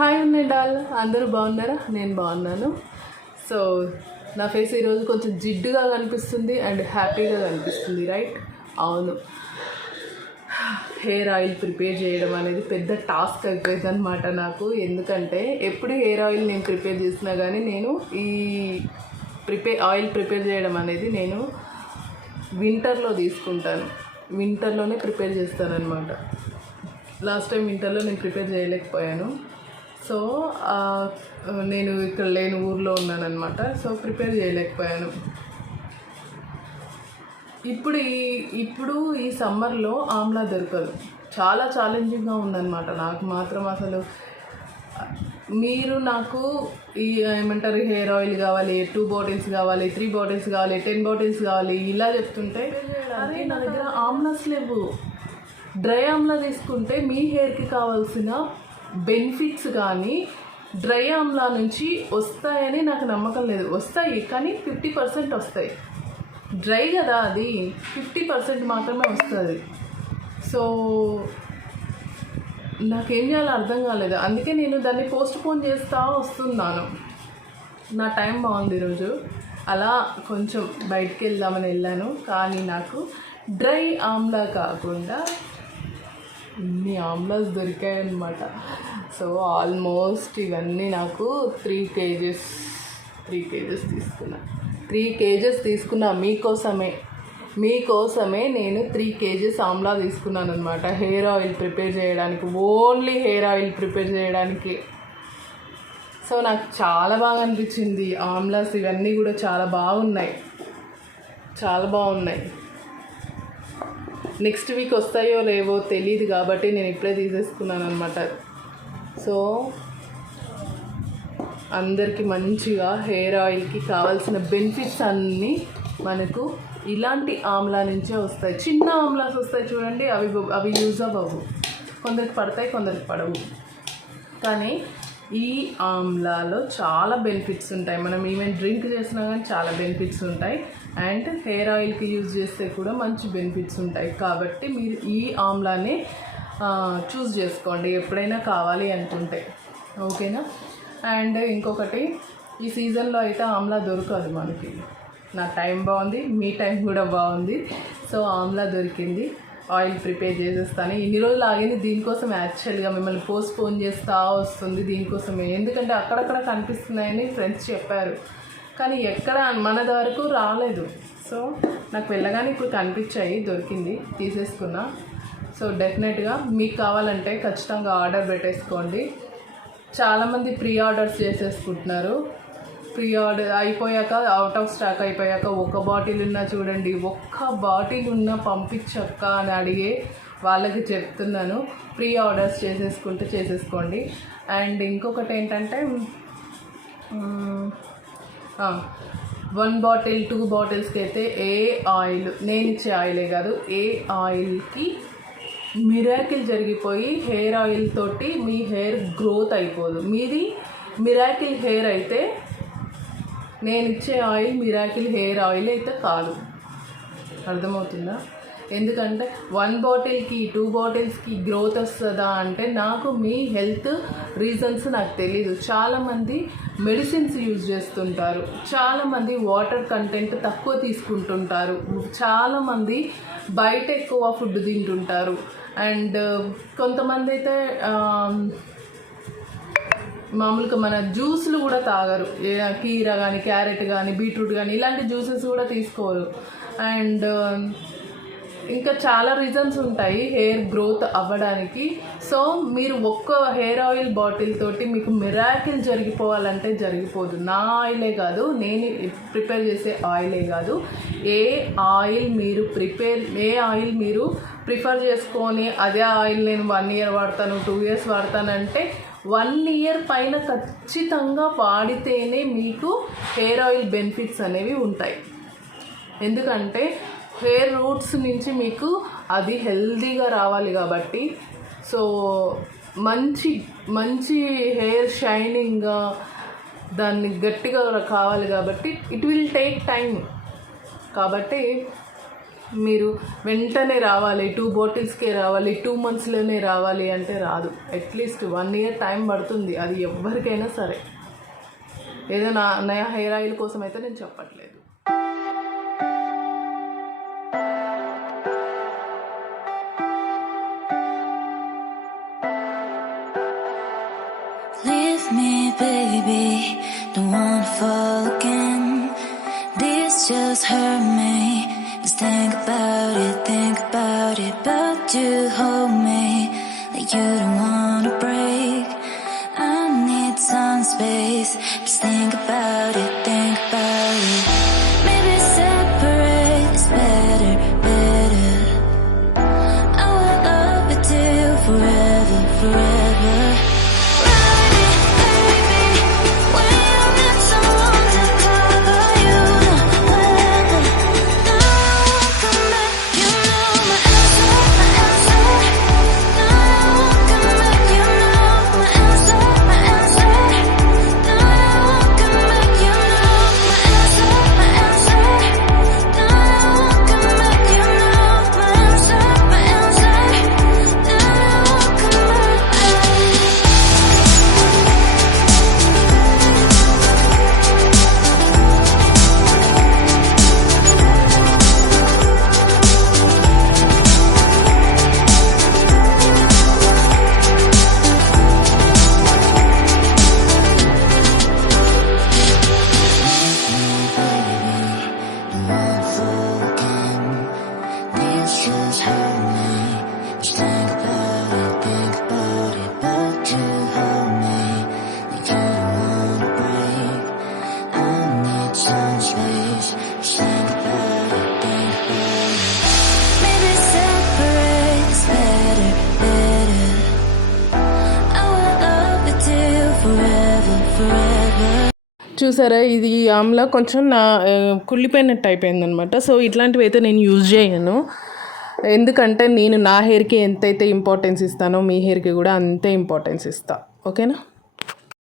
Hi ఉన్నాయి doll. అందరూ బాగున్నారా? నేను బాగున్నాను. సో నా ఫేస్ ఈరోజు కొంచెం జిడ్డుగా కనిపిస్తుంది అండ్ హ్యాపీగా కనిపిస్తుంది రైట్? అవును. హెయిర్ ఆయిల్ ప్రిపేర్ చేయడం అనేది పెద్ద టాస్క్ అయిపోయింది అనమాట నాకు. ఎందుకంటే ఎప్పుడు హెయిర్ ఆయిల్ నేను ప్రిపేర్ చేసినా కానీ నేను ఈ ప్రిపేర్ ఆయిల్ ప్రిపేర్ చేయడం అనేది నేను వింటర్లో తీసుకుంటాను. వింటర్లోనే ప్రిపేర్ చేస్తాను అనమాట లాస్ట్ టైం వింటర్లో నేను ప్రిపేర్ చేయలేకపోయాను. సో నేను ఇక్కడ లేని ఊర్లో ఉన్నానన్నమాట. సో ప్రిపేర్ చేయలేకపోయాను. ఇప్పుడు ఈ ఇప్పుడు ఈ సమ్మర్లో ఆమ్లా దొరకదు. చాలా ఛాలెంజింగ్గా ఉందన్నమాట. నాకు మాత్రం అసలు మీరు నాకు ఈ ఏమంటారు హెయిర్ ఆయిల్ కావాలి టూ బాటిల్స్ కావాలి త్రీ బాటిల్స్ కావాలి టెన్ బాటిల్స్ కావాలి ఇలా చెప్తుంటే అరే నా దగ్గర ఆమ్లాస్ లేవు. డ్రై ఆమ్లా తీసుకుంటే మీ హెయిర్కి కావాల్సిన బెనిఫిట్స్ కానీ డ్రై ఆమ్లా నుంచి వస్తాయని నాకు నమ్మకం లేదు. వస్తాయి కానీ ఫిఫ్టీ పర్సెంట్ వస్తాయి. డ్రై కదా అది. ఫిఫ్టీ పర్సెంట్ మాత్రమే వస్తుంది. సో నాకేం చేయాలో అర్థం కాలేదు. అందుకే నేను దాన్ని పోస్ట్ పోన్ చేస్తూ వస్తున్నాను. నా టైం బాగుంది ఈరోజు. అలా కొంచెం బయటికి వెళ్దామని వెళ్ళాను. కానీ నాకు డ్రై ఆమ్లా కాకుండా ఇన్ని ఆమ్లాస్ దొరికాయన్నమాట. సో ఆల్మోస్ట్ ఇవన్నీ నాకు త్రీ కేజెస్ త్రీ కేజెస్ తీసుకున్నా. త్రీ కేజెస్ తీసుకున్నా మీకోసమే. మీకోసమే నేను త్రీ కేజెస్ ఆమ్లా తీసుకున్నాను అనమాట హెయిర్ ఆయిల్ ప్రిపేర్ చేయడానికి ఓన్లీ హెయిర్ ఆయిల్ ప్రిపేర్ చేయడానికి. సో నాకు చాలా బాగా అనిపించింది. ఆమ్లాస్ ఇవన్నీ కూడా చాలా బాగున్నాయి. చాలా బాగున్నాయి. నెక్స్ట్ వీక్ వస్తాయో లేవో తెలియదు కాబట్టి నేను ఇప్పుడే తీసేసుకున్నాను అనమాట సో అందరికీ మంచిగా హెయిర్ ఆయిల్కి కావాల్సిన బెనిఫిట్స్ అన్నీ మనకు ఇలాంటి ఆమ్లా నుంచే వస్తాయి. చిన్న ఆమ్లాస్ వస్తాయి చూడండి అవి అవి యూజ్ అవ్వవు. కొందరికి పడతాయి కొందరికి పడవు. కానీ ఈ ఆమ్లాలో చాలా బెనిఫిట్స్ ఉంటాయి. మనం ఈవెన్ డ్రింక్ చేసినా కానీ చాలా బెనిఫిట్స్ ఉంటాయి. అండ్ హెయిర్ ఆయిల్కి యూజ్ చేస్తే కూడా మంచి బెనిఫిట్స్ ఉంటాయి. కాబట్టి మీరు ఈ ఆమ్లాని చూస్ చేసుకోండి. ఎప్పుడైనా కావాలి అనుకుంటే. ఓకేనా? అండ్ ఇంకొకటి ఈ సీజన్లో అయితే ఆమ్లా దొరకదు మనకి. నా టైం బాగుంది మీ టైం కూడా బాగుంది. సో ఆమ్లా దొరికింది. ఆయిల్ ప్రిపేర్ చేసేస్తాను. ఇన్ని రోజులు ఆగింది దీనికోసం యాక్చువల్గా మిమ్మల్ని పోస్ట్ పోన్ చేస్తూ వస్తుంది దీనికోసమే ఎందుకంటే అక్కడక్కడ కనిపిస్తున్నాయని ఫ్రెండ్స్ చెప్పారు. కానీ ఎక్కడ మనది వరకు రాలేదు. సో నాకు వెళ్ళగానే ఇప్పుడు కనిపించాయి దొరికింది తీసేసుకున్నా. సో డెఫినెట్గా మీకు కావాలంటే ఖచ్చితంగా ఆర్డర్ పెట్టేసుకోండి. చాలామంది ప్రీ ఆర్డర్స్ చేసేసుకుంటున్నారు. ప్రీ ఆర్డర్ అయిపోయాక అవుట్ ఆఫ్ స్టాక్ అయిపోయాక ఒక బాటిల్ ఉన్నా చూడండి. ఒక్క బాటిల్ ఉన్నా పంపించక్క అని అడిగే వాళ్ళకి చెప్తున్నాను. ప్రీ ఆర్డర్స్ చేసేసుకుంటే చేసేసుకోండి. అండ్ ఇంకొకటి ఏంటంటే వన్ బాటిల్ టూ బాటిల్స్కి అయితే ఏ ఆయిల్ నేను ఇచ్చే ఆయిలే కాదు ఏ ఆయిల్కి మిరాకిల్ జరిగిపోయి హెయిర్ ఆయిల్ తోటి మీ హెయిర్ గ్రోత్ అయిపోదు. మీది మిరాకిల్ హెయిర్ అయితే నేను ఇచ్చే ఆయిల్ మిరాకిల్ హెయిర్ ఆయిల్ అయితే కాదు. అర్థమవుతుందా? ఎందుకంటే వన్ బాటిల్కి టూ బాటిల్స్కి గ్రోత్ వస్తుందా అంటే నాకు మీ హెల్త్ రీజన్స్ నాకు తెలీదు. చాలామంది మెడిసిన్స్ యూజ్ చేస్తుంటారు. చాలామంది వాటర్ కంటెంట్ తక్కువ తీసుకుంటుంటారు. చాలామంది బయట ఎక్కువ ఫుడ్ తింటుంటారు. అండ్ కొంతమంది అయితే మామూలుగా మన జ్యూస్లు కూడా తాగరు. కీర కానీ క్యారెట్ కానీ బీట్రూట్ కానీ ఇలాంటి జ్యూసెస్ కూడా తీసుకోరు. అండ్ ఇంకా చాలా రీజన్స్ ఉంటాయి హెయిర్ గ్రోత్ అవ్వడానికి. సో మీరు ఒక్క హెయిర్ ఆయిల్ బాటిల్ తోటి మీకు మిరాకిల్ జరిగిపోవాలంటే జరిగిపోదు. నా ఆయిలే కాదు నేను ప్రిపేర్ చేసే ఆయిలే కాదు. ఏ ఆయిల్ మీరు ప్రిపేర్ ఏ ఆయిల్ మీరు ప్రిఫర్ చేసుకొని అదే ఆయిల్ నేను వన్ ఇయర్ వాడతాను టూ ఇయర్స్ వాడతానంటే వన్ ఇయర్ పైన ఖచ్చితంగా వాడితేనే మీకు హెయిర్ ఆయిల్ బెనిఫిట్స్ అనేవి ఉంటాయి. ఎందుకంటే హెయిర్ రూట్స్ నుంచి మీకు అది హెల్దీగా రావాలి కాబట్టి. సో మంచి మంచి హెయిర్ షైనింగ్గా దాన్ని గట్టిగా కావాలి కాబట్టి ఇట్ విల్ టేక్ టైం కాబట్టి మీరు వెంటనే రావాలి టూ బాటిల్స్కే రావాలి టూ మంత్స్లోనే రావాలి అంటే రాదు అట్లీస్ట్ వన్ ఇయర్ టైం పడుతుంది అది ఎవరికైనా సరే ఏదో నా నయా హెయిర్ ఆయిల్ కోసం అయితే నేను చెప్పట్లేదు me, baby. Don't wanna fall again. This just hurt me. Just think about it, think about it. But you hold me like you don't wanna break. I need some space. Just think about it, think about it. Maybe separate is better, better. I will love you till forever, forever. చూసారా ఇది ఆమ్లా కొంచెం నా కుళ్ళిపోయినట్టు అయిపోయిందనమాట so ఇట్లాంటివి అయితే నేను use చేయను. ఎందుకంటే నేను నా హెయిర్కి ఎంతైతే ఇంపార్టెన్స్ ఇస్తానో మీ హెయిర్కి కూడా అంతే ఇంపార్టెన్స్ ఇస్తా. ఓకేనా?